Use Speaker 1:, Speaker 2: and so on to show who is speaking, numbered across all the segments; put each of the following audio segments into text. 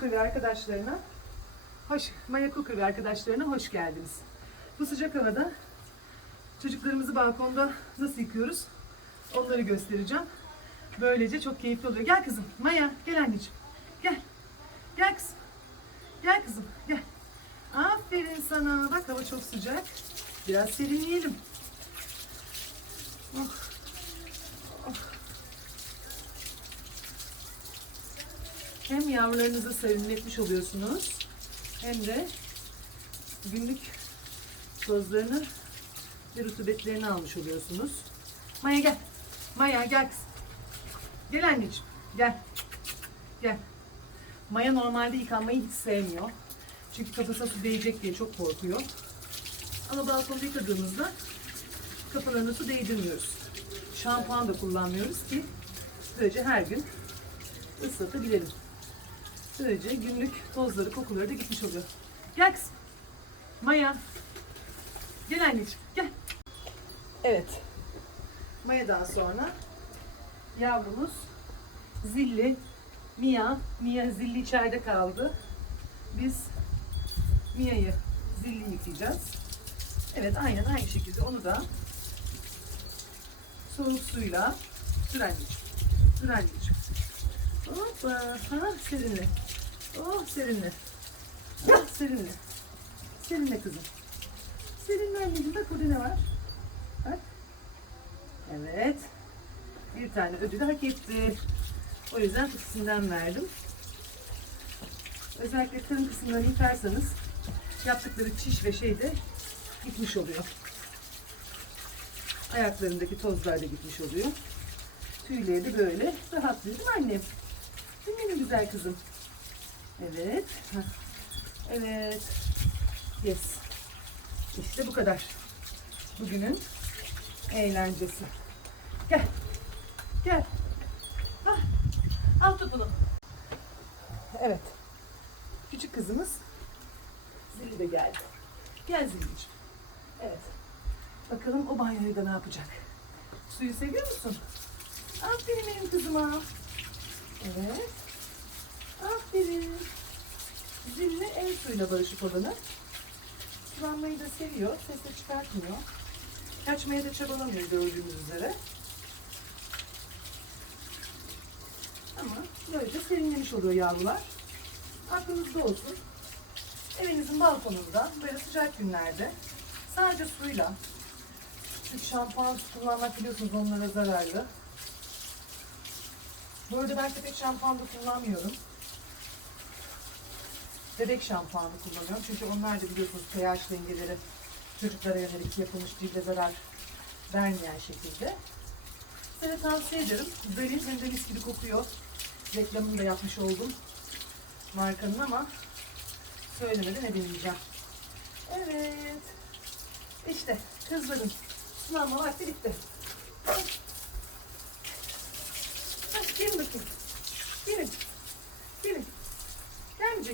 Speaker 1: Cooker ve arkadaşlarına hoş, Maya Cooker ve arkadaşlarına hoş geldiniz. Bu sıcak havada çocuklarımızı balkonda nasıl yıkıyoruz onları göstereceğim. Böylece çok keyifli oluyor. Gel kızım, Maya gel anneciğim. Gel. Gel kızım. Gel kızım, gel. Aferin sana. Bak hava çok sıcak. Biraz serinleyelim. Oh. Hem yavrularınızı serinletmiş oluyorsunuz hem de günlük tozlarını ve rutubetlerini almış oluyorsunuz. Maya gel. Maya gel. Gel anneciğim. Gel. Gel. Maya normalde yıkanmayı hiç sevmiyor. Çünkü kafasına su değecek diye çok korkuyor. Ama balkonda yıkadığımızda kafalarına su değdirmiyoruz. Şampuan da kullanmıyoruz ki böylece her gün ıslatabilelim. Böylece günlük tozları, kokuları da gitmiş oluyor. Gel kızım. Maya. Gel anneciğim, gel. Evet. Maya'dan sonra yavrumuz Zilli, Mia. Mia Zilli içeride kaldı. Biz Mia'yı Zilli yıkayacağız. Evet aynen aynı şekilde onu da soğuk suyla sür anneciğim. Sür anneciğim. Hoppa. Ha, serinle. Oh serinle. Ah, serinle. Serinle kızım. Serinle anneciğim. Bak ne var? Bak. Evet. Bir tane ödül hak etti. O yüzden ikisinden verdim. Özellikle karın kısımlarını yıkarsanız yaptıkları çiş ve şey de gitmiş oluyor. Ayaklarındaki tozlar da gitmiş oluyor. Tüyleri de böyle rahatlıyor değil mi annem? Değil mi güzel kızım? Evet. Hah. Evet. Yes. İşte bu kadar. Bugünün eğlencesi. Gel. Gel. Ah. Al tut. Evet. Küçük kızımız Zilli de geldi. Gel Zilli'ciğim. Evet. Bakalım o banyoyu da ne yapacak? Suyu seviyor musun? Aferin benim kızıma. Evet. Aferin. Zilli el suyuyla barışık olanı. Sulanmayı da seviyor. Ses de çıkartmıyor. Kaçmaya da çabalamıyor gördüğünüz üzere. Ama böylece serinlemiş oluyor yavrular. Aklınızda olsun. Evinizin balkonunda böyle sıcak günlerde sadece suyla çünkü şampuan kullanmak biliyorsunuz onlara zararlı. Bu arada ben köpek şampuanı da kullanmıyorum. Bebek şampuanı kullanıyorum. Çünkü onlar da biliyorsunuz pH dengeleri çocuklara yönelik yapılmış cilde zarar vermeyen şekilde. Size tavsiye ederim. Böyle hem de mis gibi kokuyor. Reklamını da yapmış oldum markanın ama söylemeden edemeyeceğim. Evet. İşte kızların sınavma vakti bitti.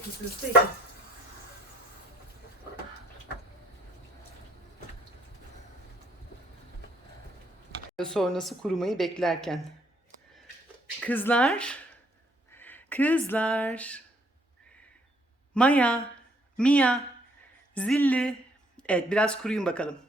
Speaker 1: 8 üstü 2. sonrası kurumayı beklerken. Kızlar, kızlar, Maya, Mia, Zilli. Evet biraz kuruyun bakalım.